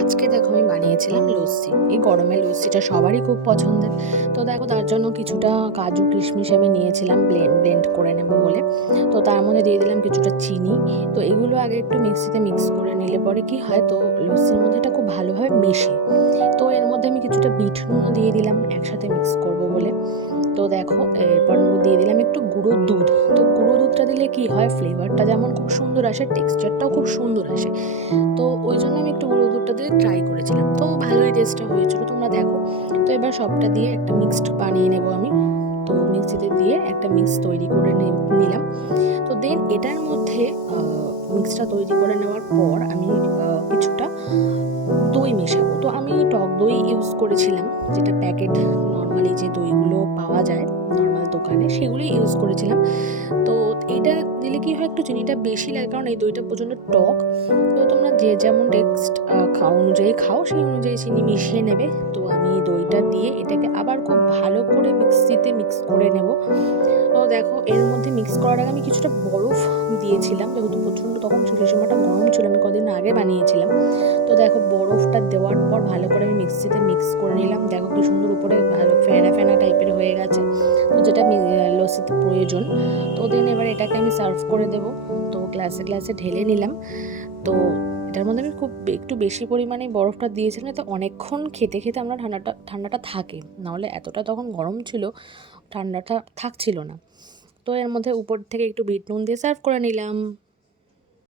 আজকে দেখো আমি বানিয়েছিলাম লস্যি। এই গরমে লস্যিটা সবারই খুব পছন্দের। তো দেখো তার জন্য কিছুটা কাজু কিশমিশ আমি নিয়েছিলাম ব্লেন্ড করে নেব বলে। তো তার মধ্যে দিয়ে দিলাম কিছুটা চিনি। তো এগুলো আগে একটু মিক্সিতে মিক্স করে নিলে পরে কি হয়, তো লস্যির মধ্যে এটা খুব ভালোভাবে মেশে। তো এর মধ্যে আমি কিছুটা বিট নুনও দিয়ে দিলাম একসাথে মিক্স করব বলে। তো দেখো এরপর দিয়ে দিলাম একটু গুঁড়ো দুধ। তো গুঁড়ো দুধটা দিলে কি হয়, ফ্লেভারটা যেমন খুব সুন্দর আসে, টেক্সচারটাও খুব সুন্দর আসে। তো ওই জন্য আমি একটু গুঁড়ো দুধটা দিয়ে ট্রাই করেছিলাম, তো ভালোই টেস্টটা হয়েছিল, তোমরা দেখো। তো এবার সবটা দিয়ে একটা মিক্সড বানিয়ে নেব আমি। তো মিক্সিতে দিয়ে একটা মিক্স তৈরি করে নিলাম। তো দেন এটার মধ্যে মিক্সটা তৈরি করে নেওয়ার পর আমি কিছুটা দই মেশাবো। তো আমি টক দই ইউজ করেছিলাম, যেটা প্যাকেট নর্মালি যে দইগুলো পাওয়া যায় নর্মাল দোকানে, সেগুলোই ইউজ করেছিলাম। তো এইটা দিলে কি হয়, একটু চিনিটা বেশি লাগে, কারণ এই দইটা প্রচণ্ড টক। তো তোমরা যে যেমন টেক্সট খাও অনুযায়ী খাও, সেই অনুযায়ী চিনি মিশিয়ে নেবে। তো আমি দইটা দিয়ে এটাকে আবার খুব ভালো করে মিক্সিতে মিক্স করে নেব। তো দেখো এর মধ্যে মিক্স করার আগে আমি কিছুটা বরফ দিয়েছিলাম, যেহেতু প্রচণ্ড তখন সেই সময়টা গরম ছিল, আমি কদিন আগে বানিয়েছিলাম। তো দেখো বরফটা দেওয়ার পর ভালো করে আমি মিক্সিতে মিক্স করে নিলাম। দেখো কি সুন্দর উপরে ভালো ফেনা ফেনা টাইপের হয়ে গেছে, তো যেটা লস্যিতে প্রয়োজন। তো দেন এবার এটাকে আমি সার্ভ করে দেবো। তো গ্লাসে গ্লাসে ঢেলে নিলাম। তো এটার মধ্যে আমি খুব একটু বেশি পরিমাণে বরফটা দিয়েছিলাম, যাতে অনেকক্ষণ খেতে খেতে আমরা ঠান্ডাটা ঠান্ডাটা থাকে, নাহলে এতটা তখন গরম ছিল, ঠান্ডাটা থাকছিল না। তো এর মধ্যে উপর থেকে একটু বিট নুন দিয়ে সার্ভ করে নিলাম।